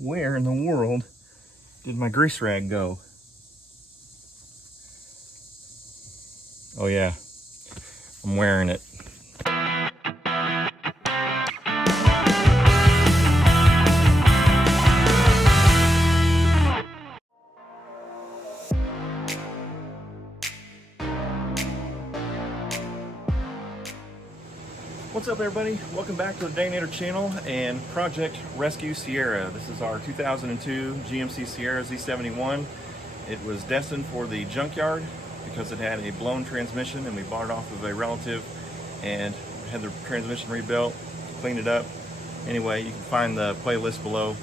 Where in the world did my grease rag go? Oh yeah, I'm wearing it. What's up everybody? Welcome back to the Daynator channel and Project Rescue Sierra. This is our 2002 GMC Sierra Z71. It was destined for the junkyard because it had a blown transmission and we bought it off of a relative and had the transmission rebuilt, cleaned it up. Anyway, you can find the playlist below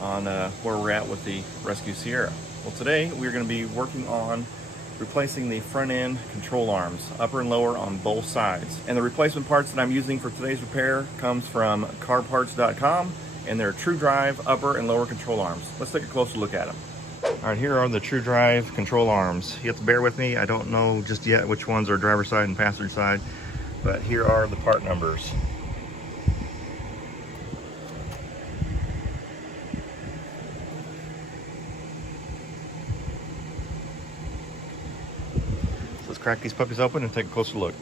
on where we're at with the Rescue Sierra. Well, today we're going to be working on replacing the front end control arms, upper and lower on both sides. And the replacement parts that I'm using for today's repair comes from carparts.com, and they're TrueDrive upper and lower control arms. Let's take a closer look at them. All right, here are the TrueDrive control arms. You have to bear with me. I don't know just yet which ones are driver's side and passenger side, but here are the part numbers. Let's crack these puppies open and take a closer look.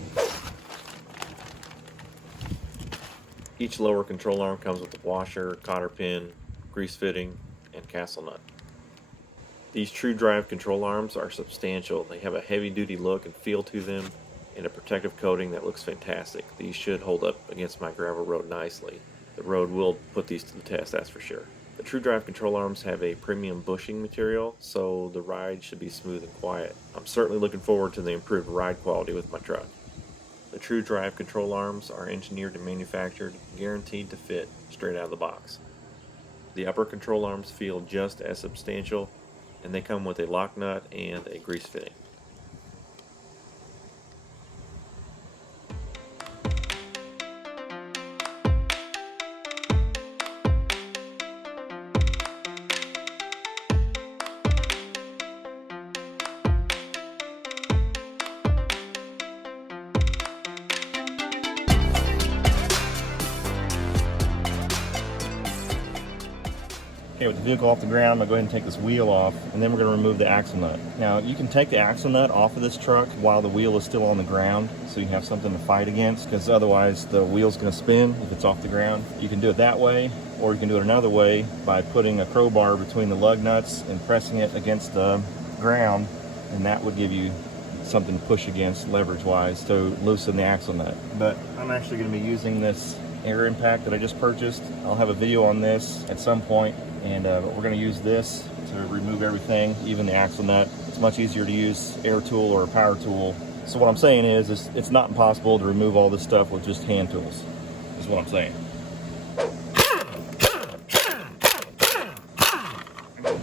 Each lower control arm comes with a washer, cotter pin, grease fitting, and castle nut. These TrueDrive control arms are substantial. They have a heavy-duty look and feel to them and a protective coating that looks fantastic. These should hold up against my gravel road nicely. The road will put these to the test, that's for sure. The TrueDrive control arms have a premium bushing material, so the ride should be smooth and quiet. I'm certainly looking forward to the improved ride quality with my truck. The TrueDrive control arms are engineered and manufactured, guaranteed to fit straight out of the box. The upper control arms feel just as substantial, and they come with a lock nut and a grease fitting. Okay, with the vehicle off the ground, I'm going to go ahead and take this wheel off, and then we're going to remove the axle nut. Now, you can take the axle nut off of this truck while the wheel is still on the ground, so you have something to fight against, because otherwise the wheel's going to spin if it's off the ground. You can do it that way, or you can do it another way by putting a crowbar between the lug nuts and pressing it against the ground, and that would give you something to push against leverage-wise to loosen the axle nut. But I'm actually going to be using this air impact that I just purchased. I'll have a video on this at some point. And we're going to use this to remove everything, even the axle nut. It's much easier to use air tool or a power tool. So what I'm saying is it's not impossible to remove all this stuff with just hand tools, is what I'm saying.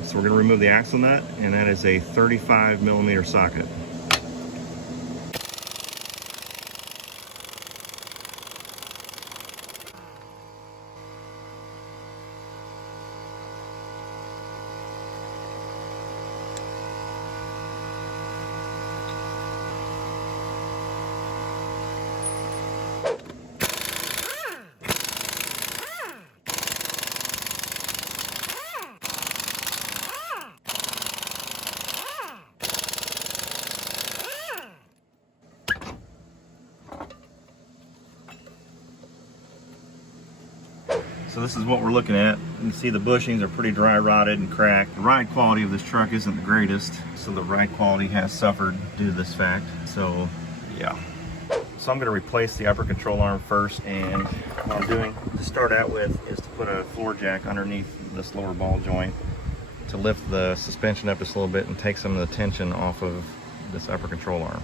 So we're going to remove the axle nut, and that is a 35mm socket. So this is what we're looking at. You can see the bushings are pretty dry rotted and cracked. The ride quality of this truck isn't the greatest, so the ride quality has suffered due to this fact. So yeah. So I'm going to replace the upper control arm first, and what I'm doing to start out with is to put a floor jack underneath this lower ball joint to lift the suspension up just a little bit and take some of the tension off of this upper control arm.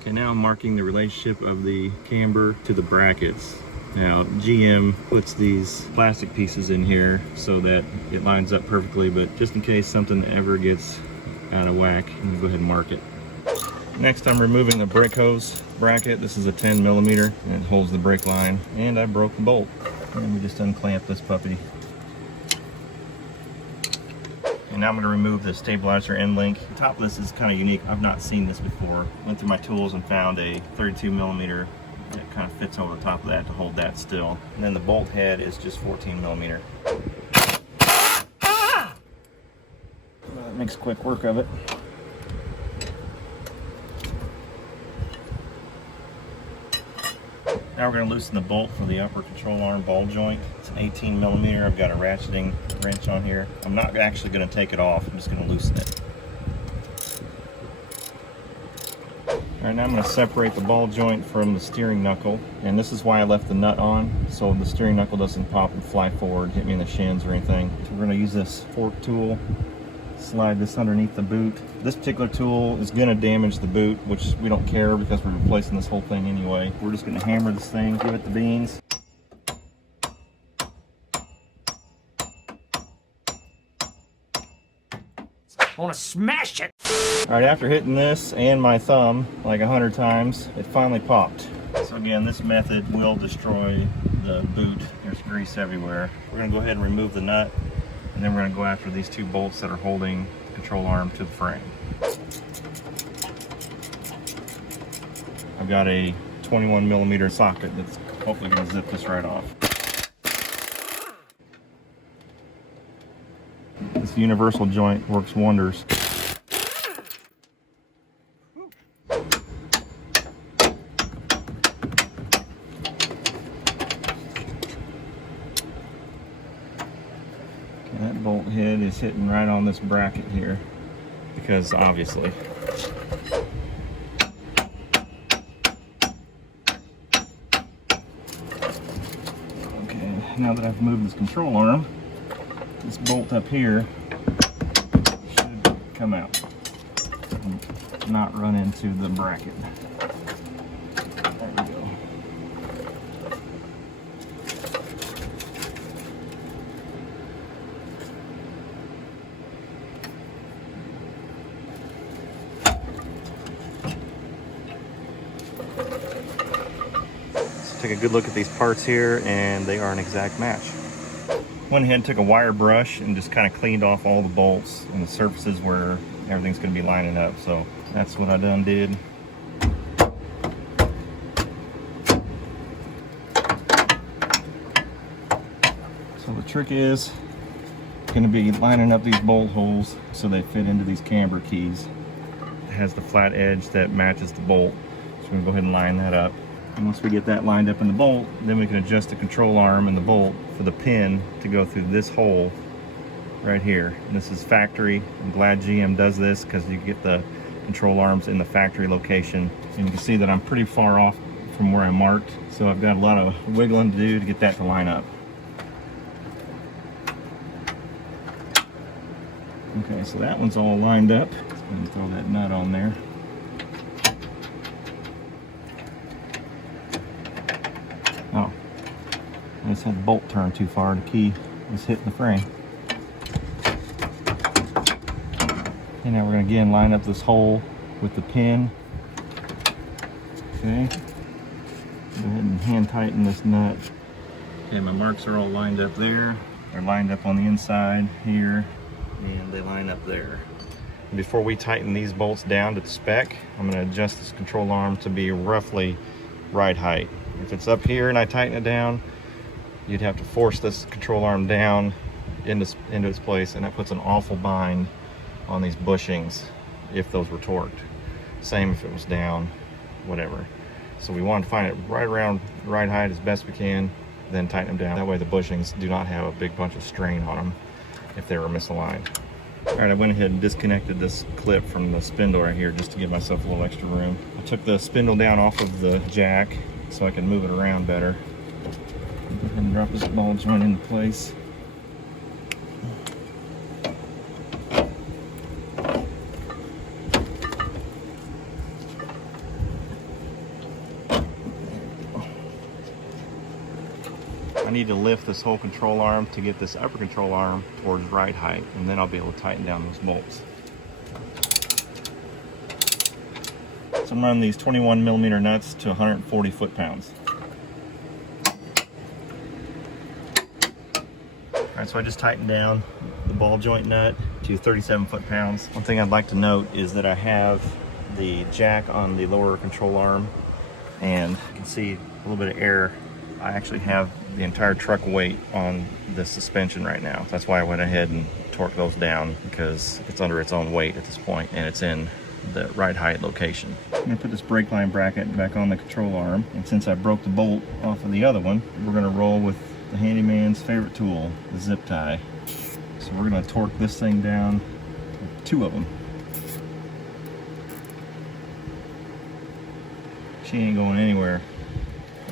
Okay, now I'm marking the relationship of the camber to the brackets. Now, GM puts these plastic pieces in here so that it lines up perfectly, but just in case something ever gets out of whack, I'm gonna go ahead and mark it. Next, I'm removing the brake hose bracket. This is a 10mm, and it holds the brake line, and I broke the bolt. Let me just unclamp this puppy. And now I'm going to remove the stabilizer end link. The top of this is kind of unique. I've not seen this before. Went through my tools and found a 32mm It kind of fits over the top of that to hold that still. And then the bolt head is just 14 millimeter. That makes quick work of it. Now we're going to loosen the bolt for the upper control arm ball joint. It's an 18 millimeter. I've got a ratcheting wrench on here. I'm not actually going to take it off. I'm just going to loosen it. All right, now I'm going to separate the ball joint from the steering knuckle. And this is why I left the nut on, so the steering knuckle doesn't pop and fly forward, hit me in the shins or anything. So we're going to use this fork tool, slide this underneath the boot. This particular tool is going to damage the boot, which we don't care because we're replacing this whole thing anyway. We're just going to hammer this thing, give it the beans. I want to smash it! All right, after hitting this and my thumb like 100 times, it finally popped. So again, this method will destroy the boot. There's grease everywhere. We're going to go ahead and remove the nut, and then we're going to go after these two bolts that are holding the control arm to the frame. I've got a 21 millimeter socket that's hopefully going to zip this right off. This universal joint works wonders. That bolt head is hitting right on this bracket here, because obviously. Okay, now that I've moved this control arm, this bolt up here should come out and not run into the bracket. There we go. Take a good look at these parts here, and they are an exact match. Went ahead and took a wire brush and just kind of cleaned off all the bolts and the surfaces where everything's going to be lining up. So that's what I done did. So the trick is going to be lining up these bolt holes so they fit into these camber keys. It has the flat edge that matches the bolt, so we're going to go ahead and line that up. And once we get that lined up in the bolt, then we can adjust the control arm and the bolt for the pin to go through this hole right here. And this is factory. I'm glad GM does this because you get the control arms in the factory location. And you can see that I'm pretty far off from where I marked, so I've got a lot of wiggling to do to get that to line up. Okay, so that one's all lined up. Let's go ahead and throw that nut on there. Oh, I just had the bolt turned too far. The key was hitting the frame. Okay, now we're going to again line up this hole with the pin. Okay, go ahead and hand tighten this nut. Okay, my marks are all lined up there. They're lined up on the inside here, and they line up there. And before we tighten these bolts down to the spec, I'm going to adjust this control arm to be roughly ride height. If it's up here and I tighten it down, you'd have to force this control arm down into its place, and that puts an awful bind on these bushings if those were torqued. Same if it was down, whatever. So we want to find it right around ride height as best we can, then tighten them down. That way the bushings do not have a big bunch of strain on them if they were misaligned. All right, I went ahead and disconnected this clip from the spindle right here just to give myself a little extra room. I took the spindle down off of the jack so I can move it around better. Go ahead and drop this ball joint into place. I need to lift this whole control arm to get this upper control arm towards ride height, and then I'll be able to tighten down those bolts. So I'm running these 21 millimeter nuts to 140 foot-pounds. All right, so I just tightened down the ball joint nut to 37 foot-pounds. One thing I'd like to note is that I have the jack on the lower control arm and you can see a little bit of air. I actually have the entire truck weight on this suspension right now. That's why I went ahead and torqued those down, because it's under its own weight at this point and it's in the right height location. I'm gonna put this brake line bracket back on the control arm, and since I broke the bolt off of the other one, we're gonna roll with the handyman's favorite tool, the zip tie. So we're gonna torque this thing down with 2 of them. She ain't going anywhere.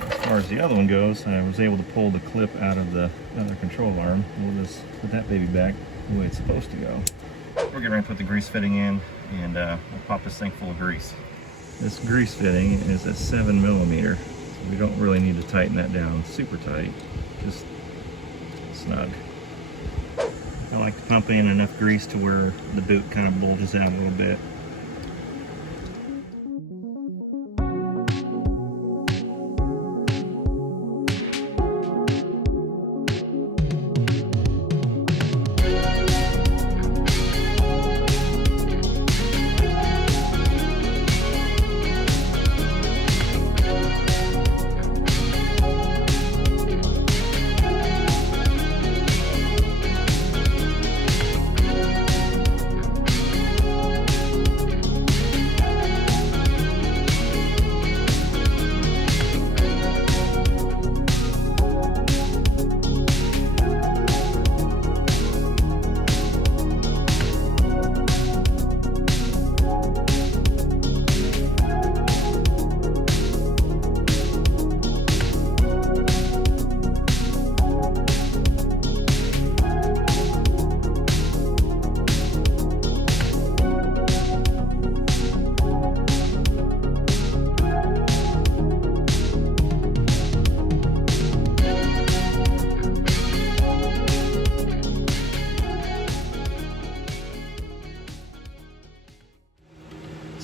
As far as the other one goes, I was able to pull the clip out of the other control arm. We'll just put that baby back the way it's supposed to go. We're getting ready to put the grease fitting in, and we'll pop this thing full of grease. This grease fitting is a 7mm, so we don't really need to tighten that down super tight, just snug. I like to pump in enough grease to where the boot kind of bulges out a little bit.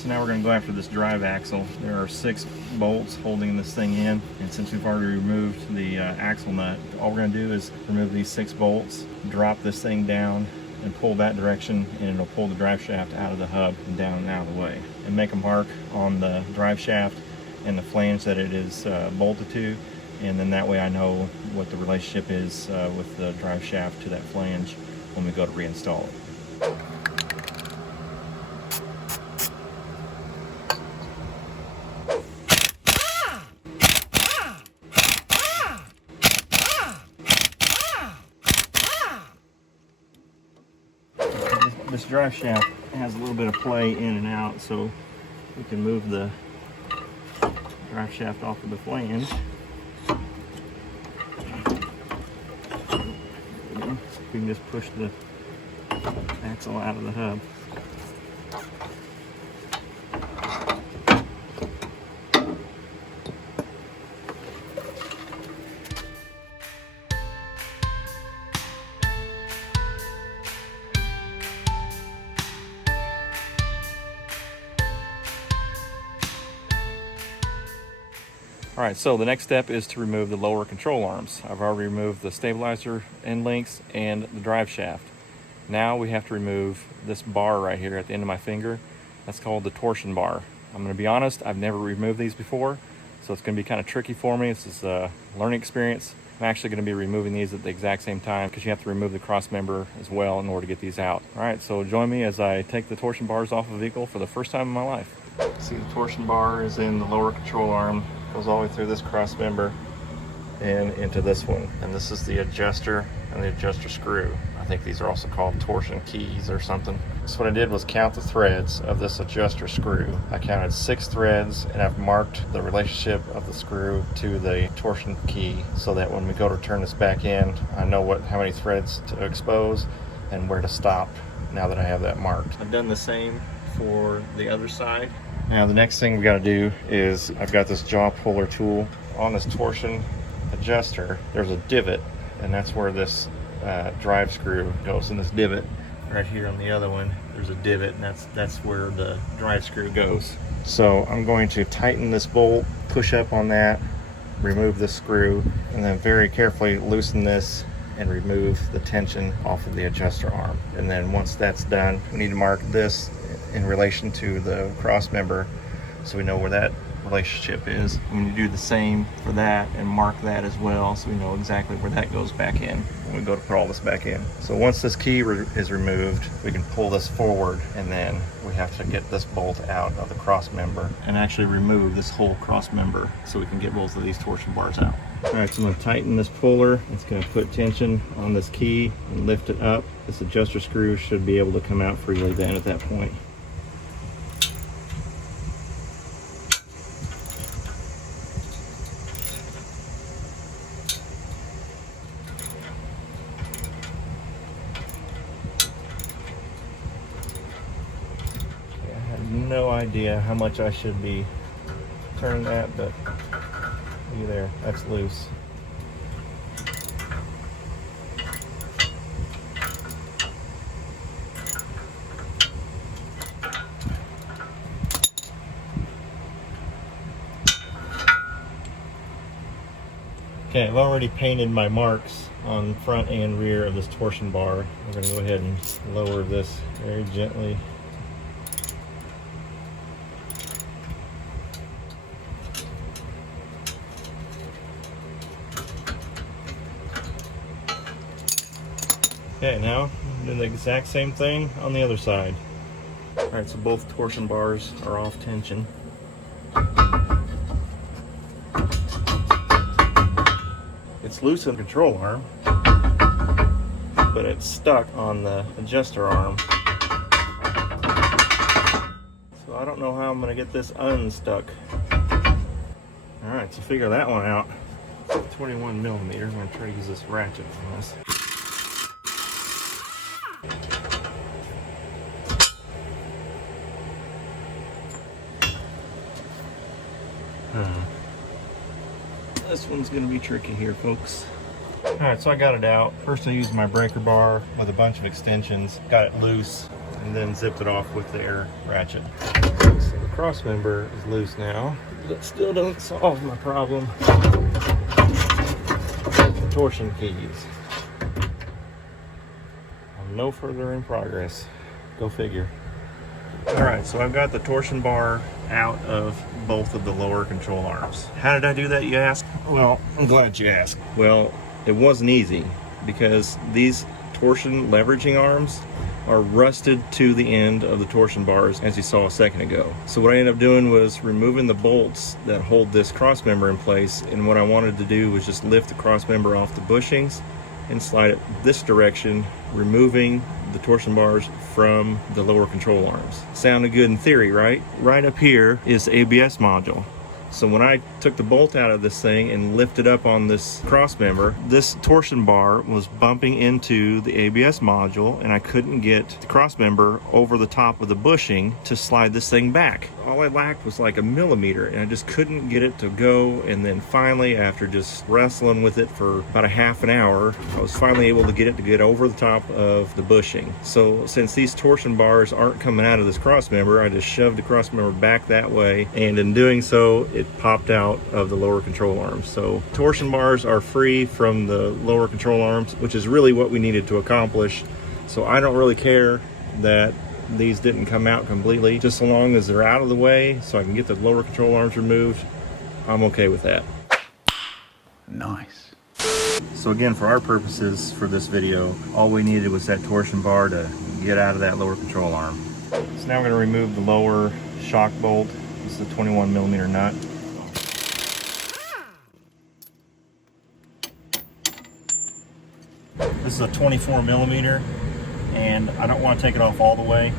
So now we're going to go after this drive axle. There are 6 bolts holding this thing in, and since we've already removed the axle nut, all we're going to do is remove these 6 bolts, drop this thing down, and pull that direction, and it'll pull the drive shaft out of the hub and down and out of the way. And make a mark on the drive shaft and the flange that it is bolted to, and then that way I know what the relationship is with the drive shaft to that flange when we go to reinstall it. This drive shaft has a little bit of play in and out, so we can move the drive shaft off of the flange. We can just push the axle out of the hub. All right, so the next step is to remove the lower control arms. I've already removed the stabilizer end links and the drive shaft. Now we have to remove this bar right here at the end of my finger. That's called the torsion bar. I'm gonna be honest, I've never removed these before, so it's gonna be kind of tricky for me. This is a learning experience. I'm actually gonna be removing these at the exact same time because you have to remove the cross member as well in order to get these out. All right, so join me as I take the torsion bars off of the vehicle for the first time in my life. See, the torsion bar is in the lower control arm, goes all the way through this cross member and into this one. And this is the adjuster and the adjuster screw. I think these are also called torsion keys or something. So what I did was count the threads of this adjuster screw. I counted 6 threads, and I've marked the relationship of the screw to the torsion key so that when we go to turn this back in, I know how many threads to expose and where to stop now that I have that marked. I've done the same for the other side. Now the next thing we got to do is, I've got this jaw puller tool on this torsion adjuster. There's a divot, and that's where this drive screw goes. In this divot right here on the other one, there's a divot, and that's where the drive screw goes. So I'm going to tighten this bolt, push up on that, remove this screw, and then very carefully loosen this and remove the tension off of the adjuster arm. And then once that's done, we need to mark this in relation to the cross member so we know where that relationship is. And you do the same for that and mark that as well, so we know exactly where that goes back in when we go to put all this back in. So once this key is removed, we can pull this forward, and then we have to get this bolt out of the cross member and actually remove this whole cross member so we can get both of these torsion bars out. All right, so I'm going to tighten this puller. It's going to put tension on this key and lift it up. This adjuster screw should be able to come out freely then at that point. No idea how much I should be turning that, but see there, that's loose. Okay, I've already painted my marks on front and rear of this torsion bar. We're going to go ahead and lower this very gently. Okay, now do the exact same thing on the other side. Alright, so both torsion bars are off tension. It's loose in the control arm, but it's stuck on the adjuster arm. So I don't know how I'm going to get this unstuck. Alright, so figure that one out. 21 millimeter. I'm going to try to use this ratchet on this. This one's going to be tricky here, folks. Alright, so I got it out. First I used my breaker bar with a bunch of extensions, got it loose, and then zipped it off with the air ratchet. So the cross member is loose now. That still doesn't solve my problem. Torsion keys. I'm no further in progress. Go figure. Alright, so I've got the torsion bar out of both of the lower control arms. How did I do that, you ask? Well, I'm glad you asked. Well, it wasn't easy because these torsion leveraging arms are rusted to the end of the torsion bars, as you saw a second ago. So what I ended up doing was removing the bolts that hold this cross member in place, and what I wanted to do was just lift the cross member off the bushings and slide it this direction, removing the torsion bars from the lower control arms. Sounded good in theory, right? Right up here is the ABS module. So when I took the bolt out of this thing and lifted up on this cross member, this torsion bar was bumping into the ABS module, and I couldn't get the cross member over the top of the bushing to slide this thing back. All I lacked was like a millimeter, and I just couldn't get it to go. And then finally, after just wrestling with it for about a half an hour, I was finally able to get over the top of the bushing. So since these torsion bars aren't coming out of this cross member, I just shoved the cross member back that way, and in doing so, it popped out of the lower control arms. So torsion bars are free from the lower control arms, which is really what we needed to accomplish. So I don't really care that these didn't come out completely, just so long as they're out of the way so I can get the lower control arms removed. I'm okay with that. Nice. So again, for our purposes for this video, all we needed was that torsion bar to get out of that lower control arm. So now we're going to remove the lower shock bolt. This is a 21 millimeter nut. This is a 24 millimeter, and I don't want to take it off all the way.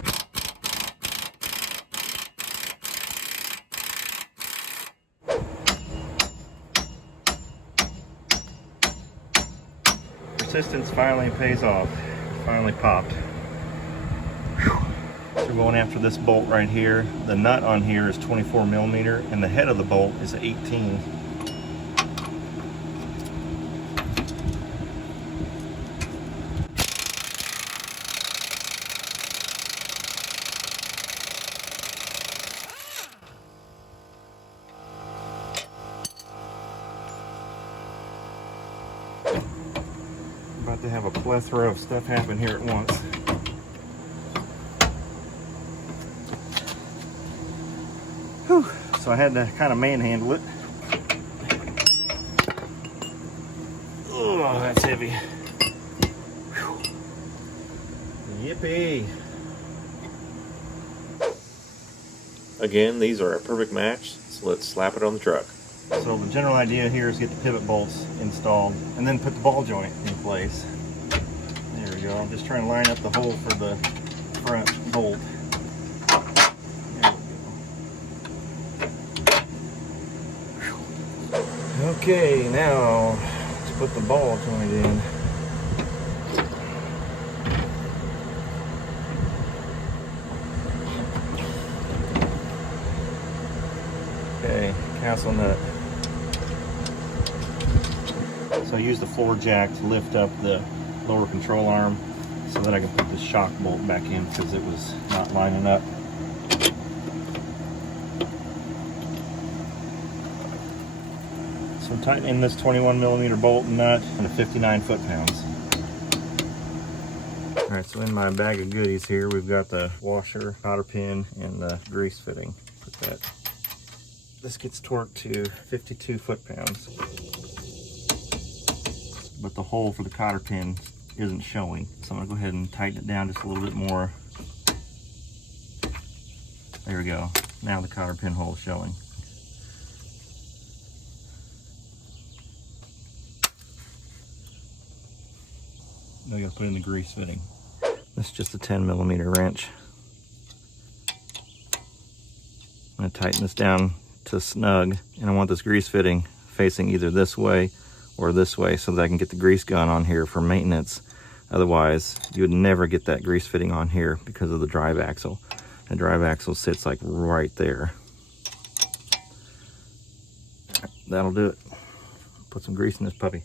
Persistence finally pays off. Finally popped. Whew. So we're going after this bolt right here. The nut on here is 24 millimeter, and the head of the bolt is 18. About to have a plethora of stuff happen here at once. Whew. so I had to kind of manhandle it. Oh, that's heavy. Whew. Yippee! Again, these are a perfect match, so let's slap it on the truck. So the general idea here is get the pivot bolts installed and then put the ball joint in place. There we go. I'm just trying to line up the hole for the front bolt. There we go. Okay, now let's put the ball joint in. Okay, castle nut. So I use the floor jack to lift up the lower control arm so that I can put the shock bolt back in because it was not lining up. So I'm tightening this 21mm bolt and nut and a 59 foot-pounds. Alright, so in my bag of goodies here we've got the washer, cotter pin, and the grease fitting. Put that. This gets torqued to 52 foot-pounds. But the hole for the cotter pin isn't showing. So I'm gonna go ahead and tighten it down just a little bit more. There we go. Now the cotter pin hole is showing. Now I gotta put in the grease fitting. This is just a 10mm wrench. I'm gonna tighten this down to snug, and I want this grease fitting facing either this way or this way so that I can get the grease gun on here for maintenance. Otherwise, you would never get that grease fitting on here because of the drive axle. The drive axle sits like right there. That'll do it. Put some grease in this puppy.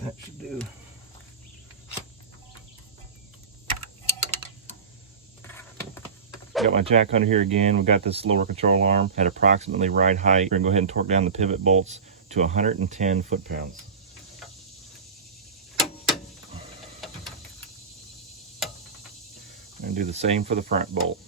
That should do. Got my jack under here again. We've got this lower control arm at approximately ride height. We're gonna go ahead and torque down the pivot bolts to 110 foot-pounds. And do the same for the front bolt.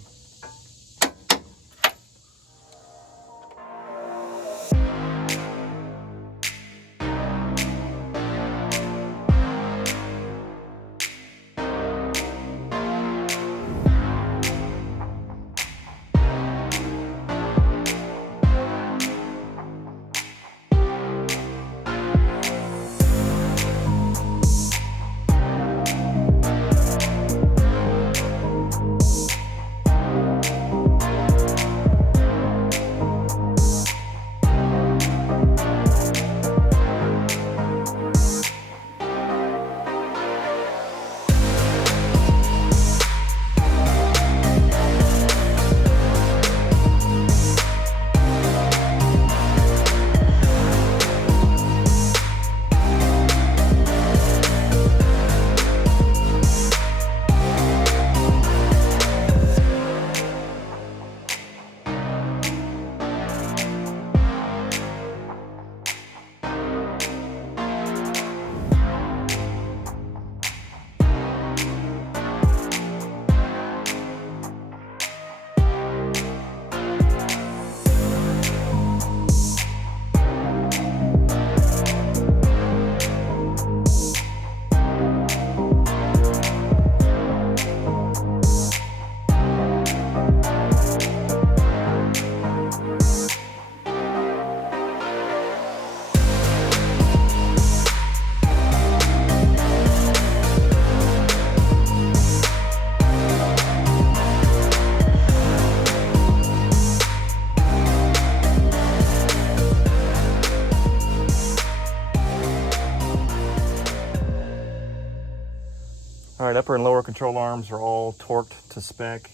All right, upper and lower control arms are all torqued to spec.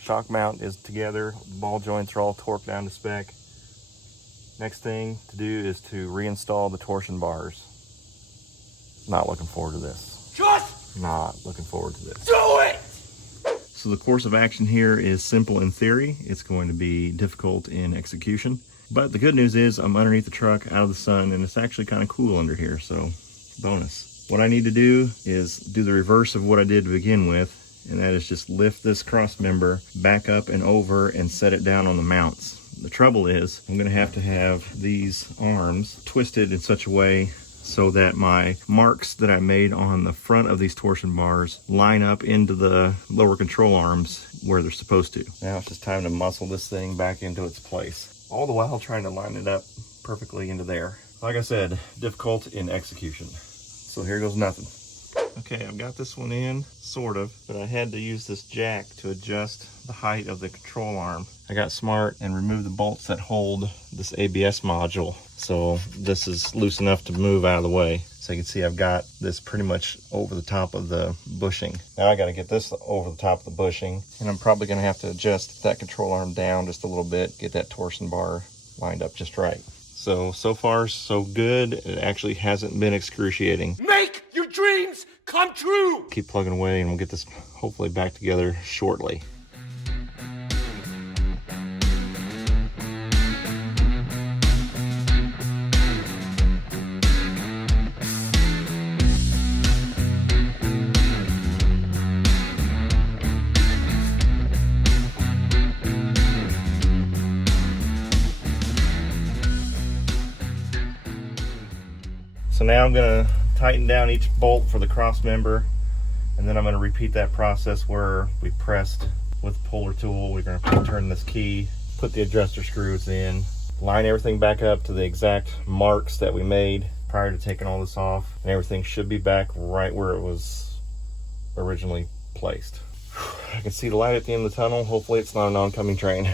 Shock mount is together. Ball joints are all torqued down to spec. Next thing to do is to reinstall the torsion bars. Not looking forward to this. Just Not looking forward to this. do it! So the course of action here is simple in theory. It's going to be difficult in execution. But the good news is I'm underneath the truck out of the sun and it's actually kind of cool under here, so bonus. What I need to do is do the reverse of what I did to begin with, and that is just lift this cross member back up and over and set it down on the mounts. The trouble is I'm going to have these arms twisted in such a way so that my marks that I made on the front of these torsion bars line up into the lower control arms where they're supposed to. Now it's just time to muscle this thing back into its place, all the while trying to line it up perfectly into there. Like I said, difficult in execution. So here goes nothing. Okay, I've got this one in, sort of, but I had to use this jack to adjust the height of the control arm. I got smart and removed the bolts that hold this ABS module. So this is loose enough to move out of the way. So you can see I've got this pretty much over the top of the bushing. Now I got to get this over the top of the bushing, and I'm probably going to have to adjust that control arm down just a little bit, get that torsion bar lined up just right. So far so good. It actually hasn't been excruciating. Make your dreams come true! Keep plugging away and we'll get this hopefully back together shortly. So now I'm going to tighten down each bolt for the cross member, and then I'm going to repeat that process where we pressed with the puller tool. We're going to turn this key, put the adjuster screws in, line everything back up to the exact marks that we made prior to taking all this off, and everything should be back right where it was originally placed. I can see the light at the end of the tunnel. Hopefully it's not an oncoming train.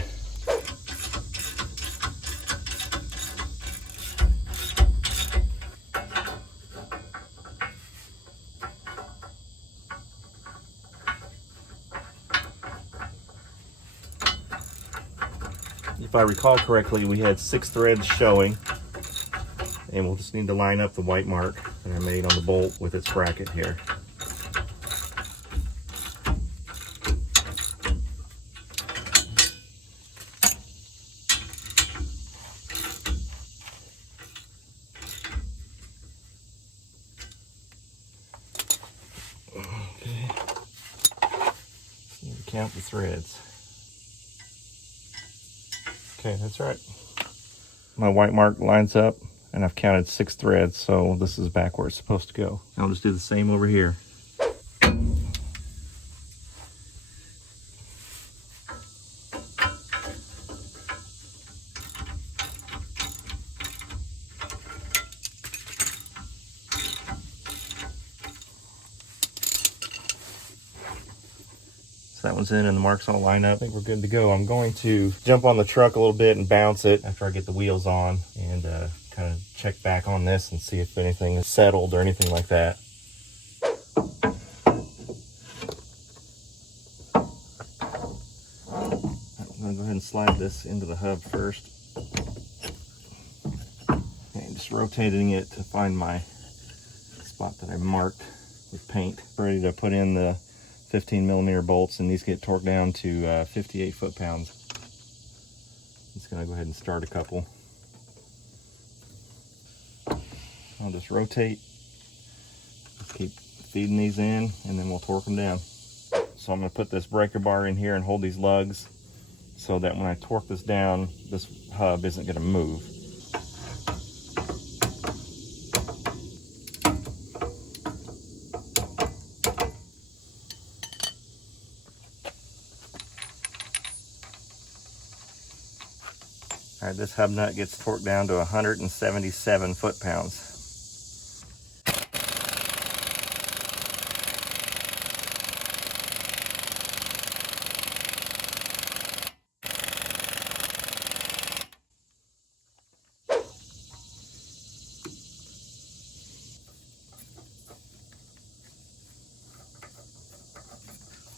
If I recall correctly, we had 6 threads showing, and we'll just need to line up the white mark that I made on the bolt with its bracket here. Okay, need to count the threads. Okay, that's right. My white mark lines up, and I've counted 6 threads, so this is back where it's supposed to go. I'll just do the same over here. That one's in and the marks all line up. I think we're good to go. I'm going to jump on the truck a little bit and bounce it after I get the wheels on, and kind of check back on this and see if anything is settled or anything like that. I'm going to go ahead and slide this into the hub first. And just rotating it to find my spot that I marked with paint. Ready to put in the 15mm bolts, and these get torqued down to 58 foot-pounds. Just gonna go ahead and start a couple. I'll just rotate, just keep feeding these in, and then we'll torque them down. So I'm gonna put this breaker bar in here and hold these lugs so that when I torque this down, this hub isn't gonna move. All right, this hub nut gets torqued down to 177 foot-pounds.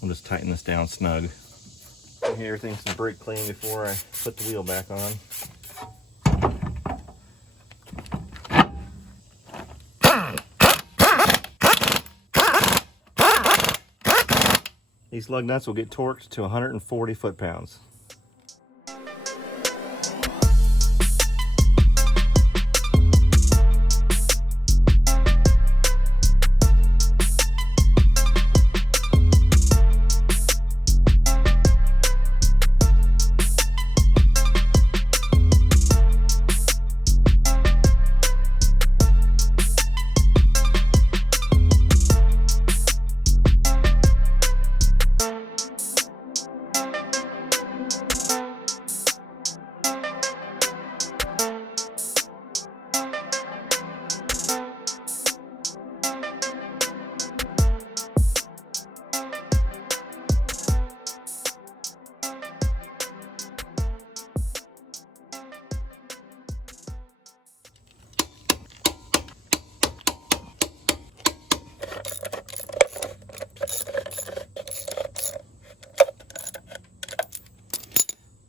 I'll just tighten this down snug. Get everything some brake clean before I put the wheel back on. These lug nuts will get torqued to 140 foot-pounds.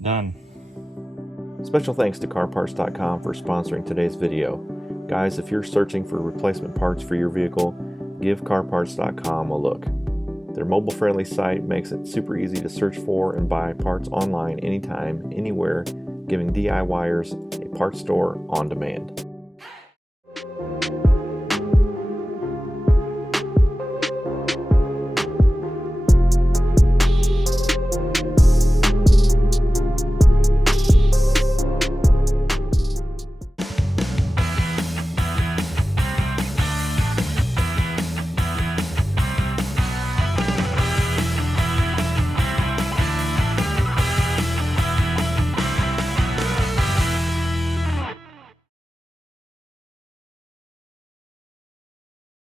Done. Special thanks to CarParts.com for sponsoring today's video. Guys, if you're searching for replacement parts for your vehicle, give CarParts.com a look. Their mobile-friendly site makes it super easy to search for and buy parts online anytime, anywhere, giving DIYers a parts store on demand.